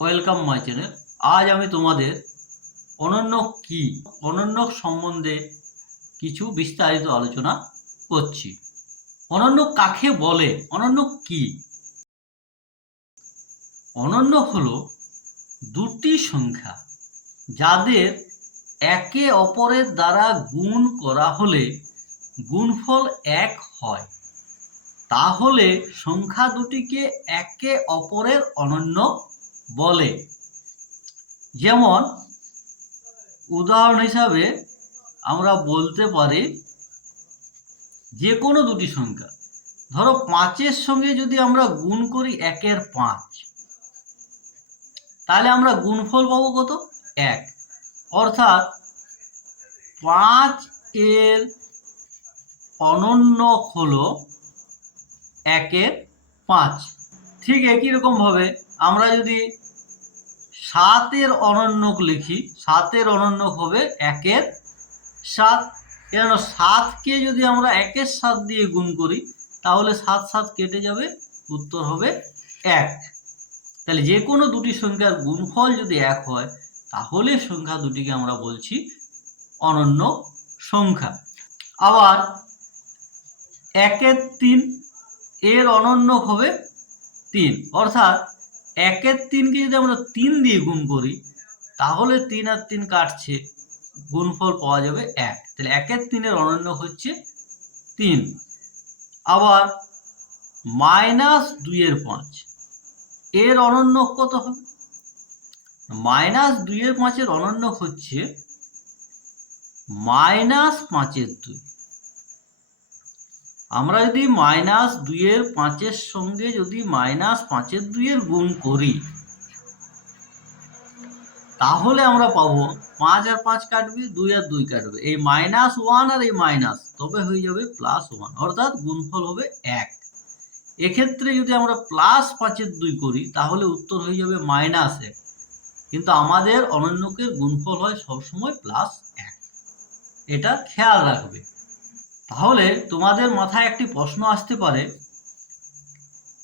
Welcome my channel. আজ আমি তোমাদের অনন্য কি অনন্য সম্বন্ধে কিছু বিস্তারিত আলোচনা করছি। অনন্য কাকে বলে? অনন্য কি? অনন্য হল দুটি সংখ্যা যাদের একে অপরের দ্বারা গুণ করা হলে গুণফল এক হয়। তাহলে সংখ্যা দুটিকে একে অপরের অনন্য বলে। যেমন, উদাহরণ হিসাবে আমরা বলতে পারি যে কোনো দুটি সংখ্যা। ধরো পাঁচের সঙ্গে যদি আমরা গুণ করি একের পাঁচ, তাহলে আমরা গুণফল পাবো কত? এক। অর্থাৎ পাঁচ এর অনন্য হলো একের পাঁচ। ঠিক একই রকমভাবে আমরা যদি সাতের অনন্যক লিখি, সাতের অনন্যক হবে একের সাত। কেন সাতকে যদি আমরা একের সাত দিয়ে গুণ করি, তাহলে সাত সাত কেটে যাবে, উত্তর হবে এক। তাহলে যে কোনো দুটি সংখ্যার গুণফল যদি এক হয়, তাহলে সংখ্যা দুটিকে আমরা বলছি অনন্য সংখ্যা। আবার একের তিন, এর অনন্য হবে তিন। অর্থাৎ একের তিনকে যদি আমরা তিন দিয়ে গুণ করি, তাহলে তিন আর তিন কাটছে, গুণফল পাওয়া যাবে এক। তাহলে একের তিনের অনন্য হচ্ছে তিন। আবার মাইনাস দুইয়ের পাঁচ, এর অনন্য কত হবে? মাইনাস দুইয়ের পাঁচের অনন্য হচ্ছে মাইনাস পাঁচের দুই। আমরা যদি মাইনাস দুইয়ের পাঁচের সঙ্গে যদি মাইনাস পাঁচের দুইয়ের গুণ করি, তাহলে আমরা পাবো পাঁচ আর পাঁচ কাটবে, দুই আর দুই কাটবে। এই মাইনাস ওয়ান আর এই মাইনাস তবে হয়ে যাবে প্লাস ওয়ান, অর্থাৎ গুণফল হবে এক। এক্ষেত্রে যদি আমরা প্লাস পাঁচের দুই করি, তাহলে উত্তর হয়ে যাবে মাইনাস এক। কিন্তু আমাদের অনন্যকের গুণফল হয় সবসময় প্লাস এক। এটা খেয়াল রাখবে। তাহলে তোমাদের মাথায় একটি প্রশ্ন আসতে পারে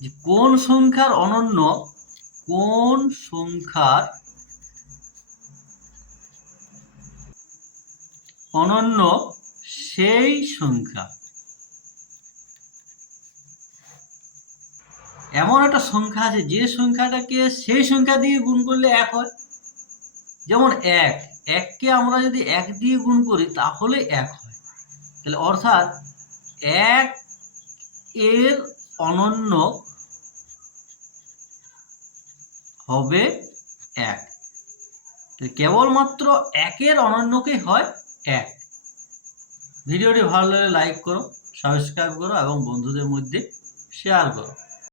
যে কোন সংখ্যার অনন্য, কোন সংখ্যার অনন্য সেই সংখ্যা? এমন একটা সংখ্যা আছে, যে সংখ্যাটাকে সেই সংখ্যা দিয়ে গুণ করলে এক হয়। যেমন এক, এককে আমরা যদি এক দিয়ে গুণ করি তাহলে এক তাহলে অর্থাৎ এক এর অনন্য হবে এক। কেবলমাত্র একের অনন্যকেই হয় এক। ভিডিওটি ভালো লাগলে লাইক করো, সাবস্ক্রাইব করো এবং বন্ধুদের মধ্যে শেয়ার করো।